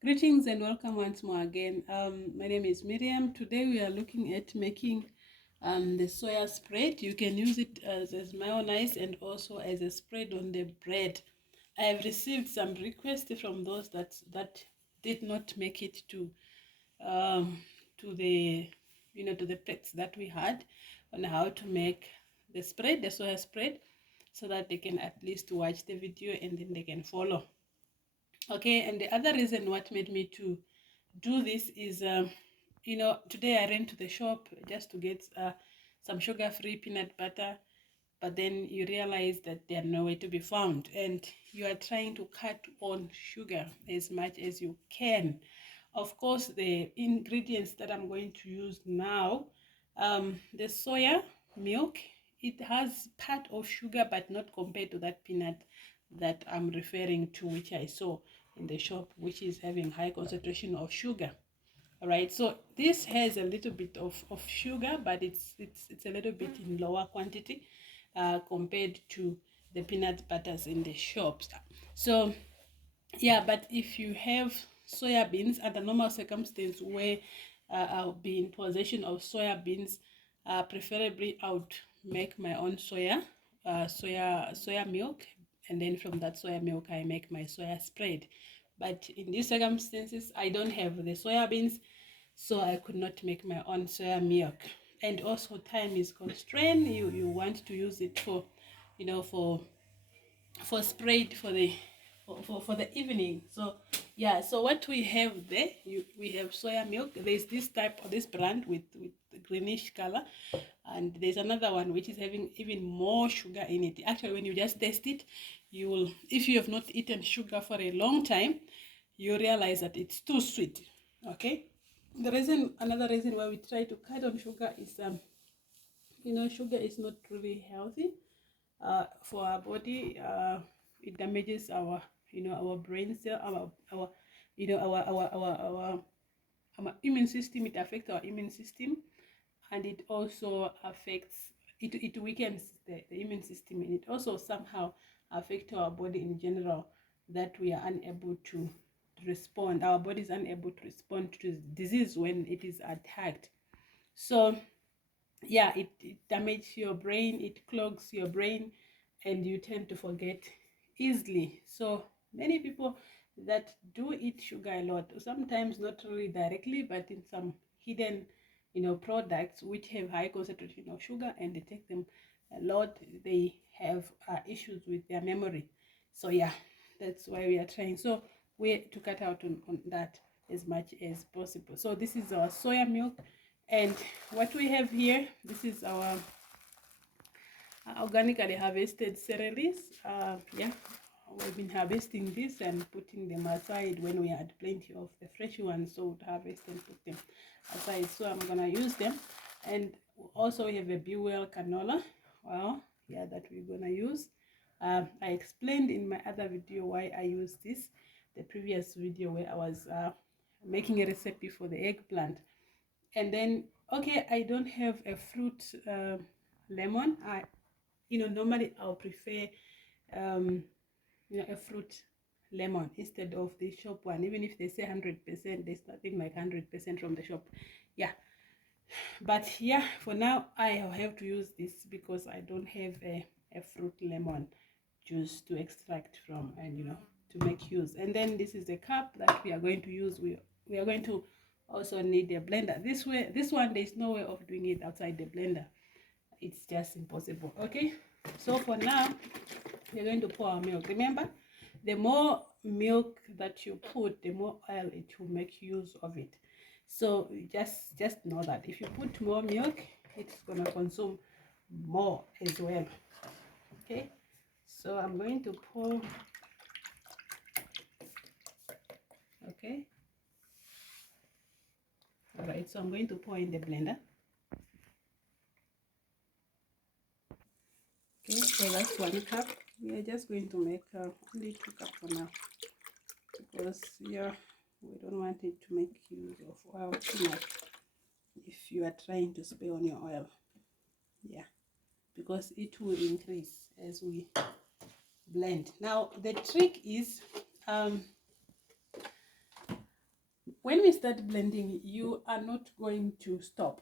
Greetings and welcome once more again. My name is Miriam. Today we are looking at making the soya spread. You can use it as mayonnaise and also as a spread on the bread. I have received some requests from those that did not make it to the to the plates that we had on how to make the spread, the soya spread, so that they can at least watch the video and then they can follow. Okay, and the other reason what made me to do this is today I ran to the shop just to get some sugar-free peanut butter, but then you realize that they are nowhere to be found and you are trying to cut on sugar as much as you can. Of course, the ingredients that I'm going to use now, the soya milk, it has part of sugar but not compared to that peanut that I'm referring to, which I saw in the shop, which is having high concentration of sugar. All right, so this has a little bit of sugar, but it's a little bit in lower quantity compared to the peanut butters in the shops. So yeah, but if you have soya beans under normal circumstance where I'll be in possession of soya beans, preferably I would make my own soya milk, and then from that soya milk I make my soya spread. But in these circumstances I don't have the soya beans, so I could not make my own soya milk. And also time is constrained. You want to use it for for spread for the evening. So yeah, so what we have there, we have soya milk. There's this type of this brand with greenish color, and there's another one which is having even more sugar in it. Actually, when you just taste it, you will, if you have not eaten sugar for a long time, you realize that it's too sweet. Okay, another reason why we try to cut on sugar is sugar is not really healthy for our body. It damages our our brain cell, our our immune system. It affects our immune system, and it also affects it weakens the immune system, and it also somehow affects our body in general, that we are unable to respond. Our body is unable to respond to disease when it is attacked. So yeah, it damages your brain, it clogs your brain, and you tend to forget easily. So many people that do eat sugar a lot, sometimes not really directly, but in some hidden products which have high concentration of sugar, and they take them a lot, they have issues with their memory. So yeah, that's why we are trying so we to cut out on that as much as possible. So this is our soya milk, and what we have here, this is our organically harvested cereals. Yeah, we've been harvesting this and putting them aside when we had plenty of the fresh ones, so we'd harvest and put them aside. So I'm gonna use them. And also we have a Be Well canola, well, yeah, that we're gonna use. I explained in my other video why I use this, the previous video where I was making a recipe for the eggplant. And then, okay, I don't have a fruit lemon. Normally I'll prefer a fruit lemon instead of the shop one. Even if they say 100%, there's nothing like 100% from the shop. Yeah, but yeah, for now I have to use this because I don't have a fruit lemon juice to extract from, and to make use. And then this is the cup that we are going to use. We are going to also need a blender. This one there's no way of doing it outside the blender. It's just impossible. Okay, so for now we're going to pour our milk. Remember, the more milk that you put, the more oil it will make use of it. So just know that if you put more milk, it's gonna consume more as well. Okay, so I'm going to pour. Okay, all right, so I'm going to pour in the blender. Okay, so that's 1 cup. We are just going to make only 2 cups for now, because yeah, we don't want it to make use of oil too much if you are trying to spare on your oil. Yeah, because it will increase as we blend. Now the trick is when we start blending, you are not going to stop.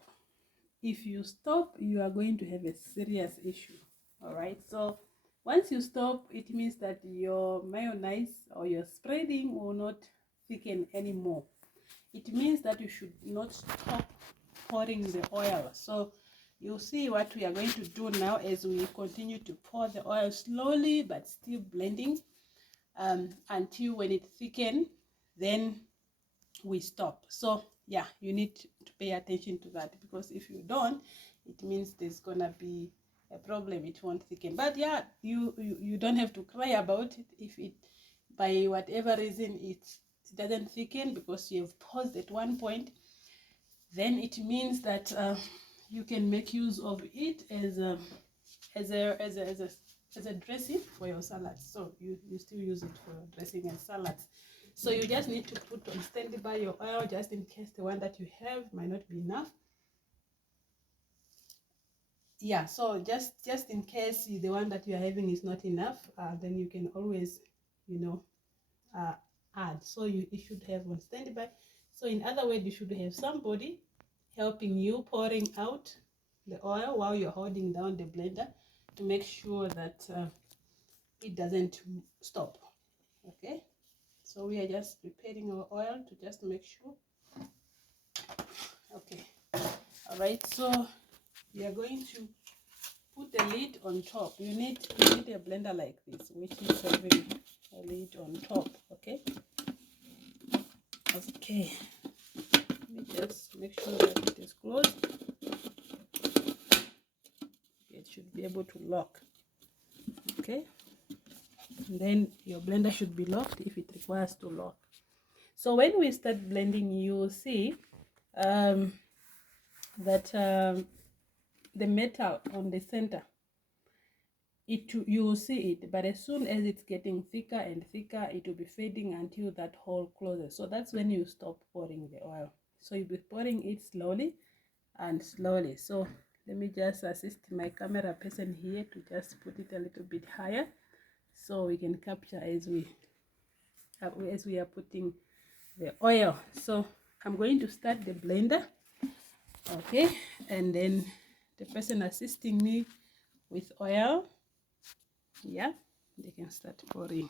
If you stop, you are going to have a serious issue. All right, so once you stop, it means that your mayonnaise or your spreading will not thicken anymore. It means that you should not stop pouring the oil. So you'll see what we are going to do now as we continue to pour the oil slowly but still blending until when it thickens, then we stop. So yeah, you need to pay attention to that, because if you don't, it means there's gonna be a problem. It won't thicken. But yeah, you don't have to cry about it if it, by whatever reason, it doesn't thicken because you have paused at one point. Then it means that you can make use of it as a dressing for your salads. So you still use it for dressing and salads. So you just need to put on standby your oil, just in case the one that you have might not be enough. Yeah, so just in case the one that you are having is not enough, then you can always, add. So you should have on standby. So in other words, you should have somebody helping you pouring out the oil while you're holding down the blender to make sure that it doesn't stop. Okay, so we are just preparing our oil to just make sure. Okay, all right, so we are going to put the lid on top. You need a blender like this, which is having a lid on top. Okay, let me just make sure that it is closed. It should be able to lock. Okay, and then your blender should be locked if it requires to lock. So when we start blending, you will see that the metal on the center, you will see it, but as soon as it's getting thicker and thicker, it will be fading until that hole closes. So that's when you stop pouring the oil. So you'll be pouring it slowly and slowly. So let me just assist my camera person here to just put it a little bit higher so we can capture as we are putting the oil. So I'm going to start the blender, okay, and then the person assisting me with oil, yeah, they can start pouring.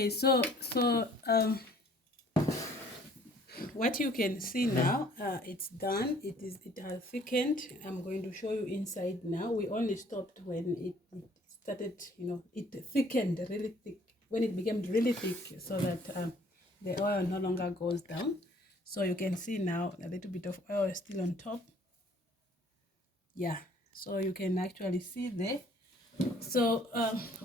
Okay, so what you can see now, it's done. It has thickened. I'm going to show you inside now. We only stopped when it started, you know, it thickened really thick, when it became really thick, so that the oil no longer goes down. So you can see now a little bit of oil is still on top. Yeah, so you can actually see there. So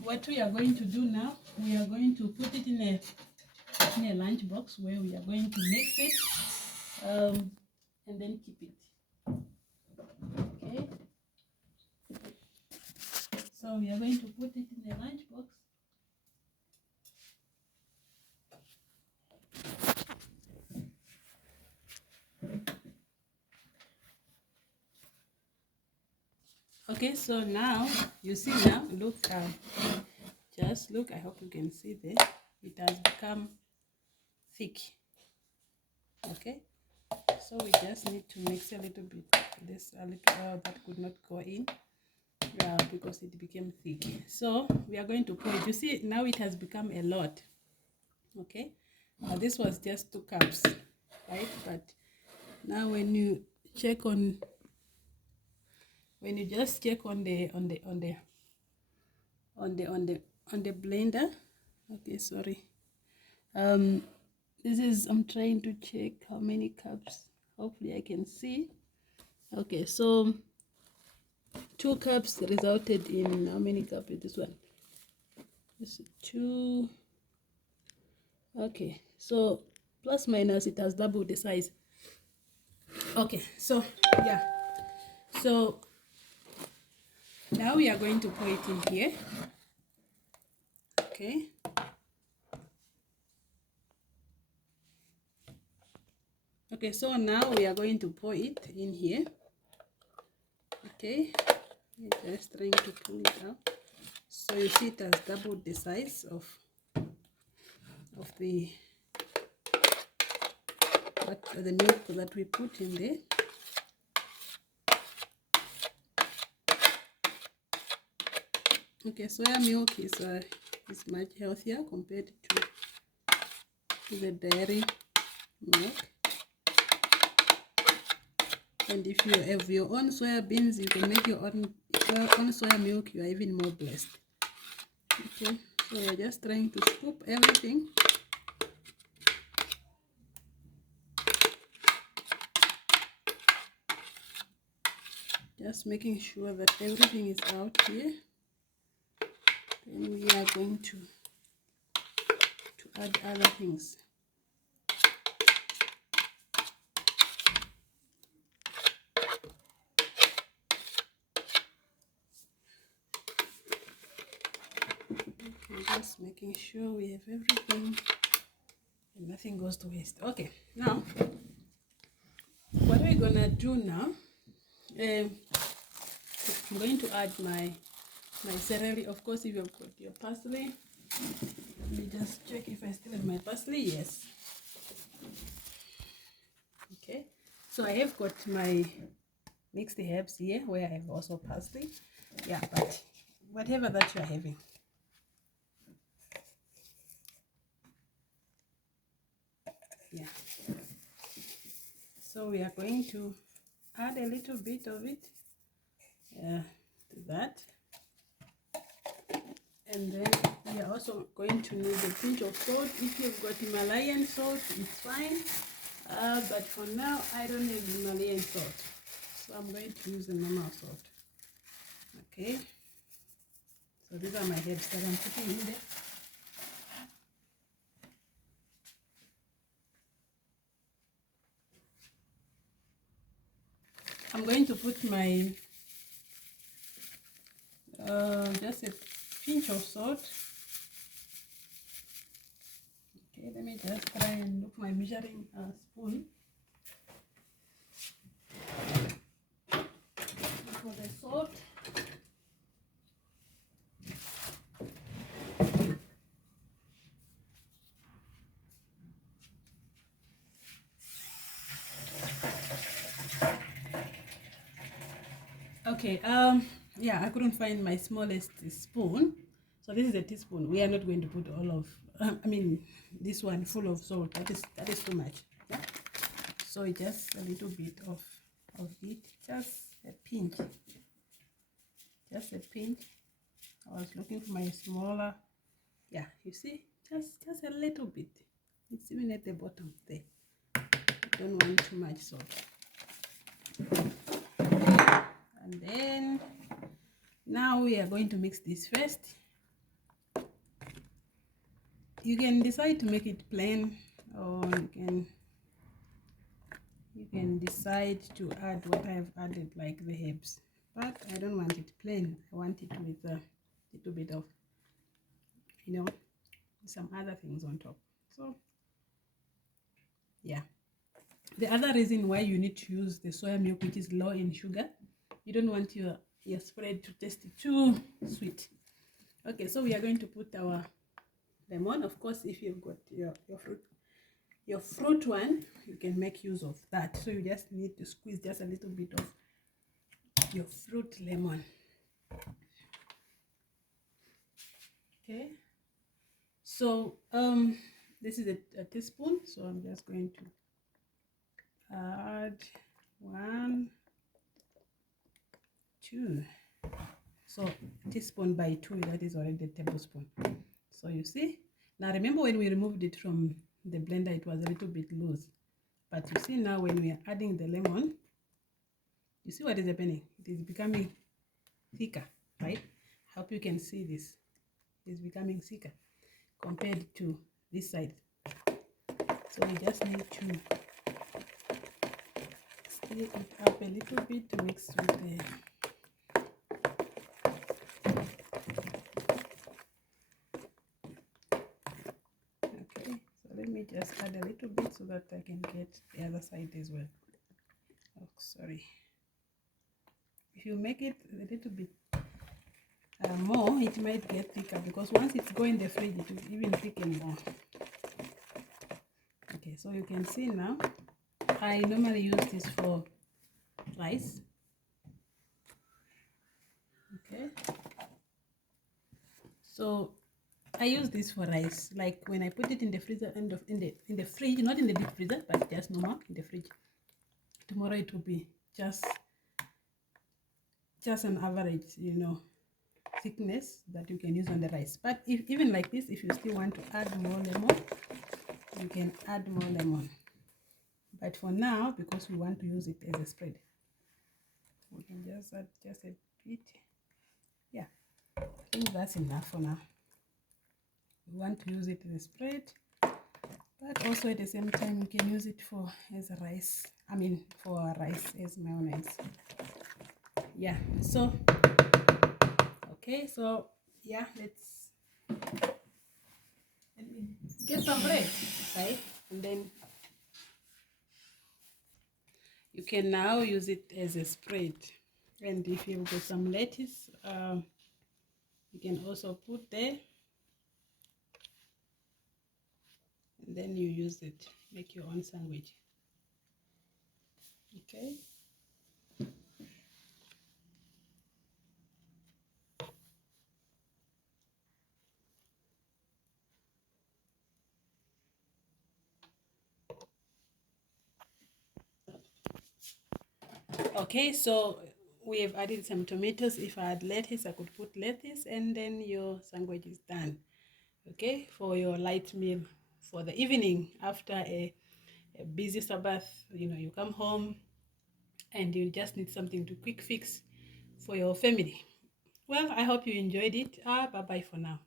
what we are going to do now, we are going to put it in a lunch box where we are going to mix it, and then keep it. Okay, so we are going to put it in a lunch box. Okay, so now you see, now look, just look, I hope you can see there, it has become thick. Okay, so we just need to mix a little bit, this a little oil that could not go in, because it became thick. So we are going to pour it. You see, now it has become a lot. Okay, this was just 2 cups, right? But now when you check on, when you just check on the blender, okay, sorry, this is, I'm trying to check how many cups, hopefully I can see. Okay, so 2 cups resulted in how many cups is this one? This is 2. Okay, so plus minus, it has doubled the size. Okay, so yeah, so now we are going to pour it in here. Okay, okay, so now we are going to pour it in here. Okay, just trying to pull it out. So you see, it has doubled the size of the milk that we put in there. Okay, soya milk is much healthier compared to the dairy milk. And if you have your own soya beans, you can make your own soya milk. You are even more blessed. Okay, so we're just trying to scoop everything. Just making sure that everything is out here. Then we are going to add other things. Okay, just making sure we have everything and nothing goes to waste. Okay, now what we're gonna do now, I'm going to add my celery. Of course, if you've got your parsley, let me just check if I still have my parsley. Yes. Okay, so I have got my mixed herbs here where I have also parsley. Yeah, but whatever that you are having. Yeah, so we are going to add a little bit of it to that, and then we are also going to need a pinch of salt. If you've got Himalayan salt, it's fine, but for now I don't have Himalayan salt, so I'm going to use the normal salt. Okay, so these are my herbs that I'm putting in there. I'm going to put my just a pinch of salt. Okay, let me just try and look my measuring spoon for the salt. Okay, yeah, I couldn't find my smallest spoon, so this is a teaspoon. We are not going to put all of I mean, this one full of salt. That is too much. Yeah? So just a little bit of it, just a pinch, just a pinch. I was looking for my smaller. Yeah, you see, just a little bit. It's even at the bottom there. I don't want too much salt. And then now we are going to mix this first. You can decide to make it plain, or you can decide to add what I have added, like the herbs. But I don't want it plain. I want it with a little bit of, you know, some other things on top. So yeah, the other reason why you need to use the soya milk, which is low in sugar, you don't want your spread to taste too sweet. Okay, so we are going to put our lemon. Of course, if you've got your fruit one, you can make use of that. So you just need to squeeze just a little bit of your fruit lemon. Okay, so this is a teaspoon, so I'm just going to add 1, 2. So teaspoon by 2, that is already a tablespoon. So you see, now remember when we removed it from the blender, it was a little bit loose, but you see now when we are adding the lemon, you see what is happening. It is becoming thicker, right? I hope you can see this. It is becoming thicker compared to this side. So we just need to stir it up a little bit to mix with the let me just add a little bit so that I can get the other side as well. Oh, sorry. If you make it a little bit more, it might get thicker, because once it's going in the fridge, it will even thicken more. Okay, so you can see now, I normally use this for rice. Okay, so I use this for rice, like when I put it in the freezer, in the fridge, not in the deep freezer, but just normal in the fridge. Tomorrow it will be just an average, you know, thickness that you can use on the rice. But if even like this, if you still want to add more lemon, you can add more lemon. But for now, because we want to use it as a spread, we can just add just a bit. Yeah, I think that's enough for now. We want to use it as a spread, but also at the same time you can use it for as a rice. I mean, for rice as mayonnaise. Yeah, so okay, so yeah, let me get some bread, right? And then you can now use it as a spread. And if you've got some lettuce, you can also put there, and then you use it, make your own sandwich. Okay, okay, so we have added some tomatoes. If I had lettuce, I could put lettuce, and then your sandwich is done. Okay, for your light meal for the evening after a busy Sabbath. You know, you come home and you just need something to quick fix for your family. Well, I hope you enjoyed it. Bye bye for now.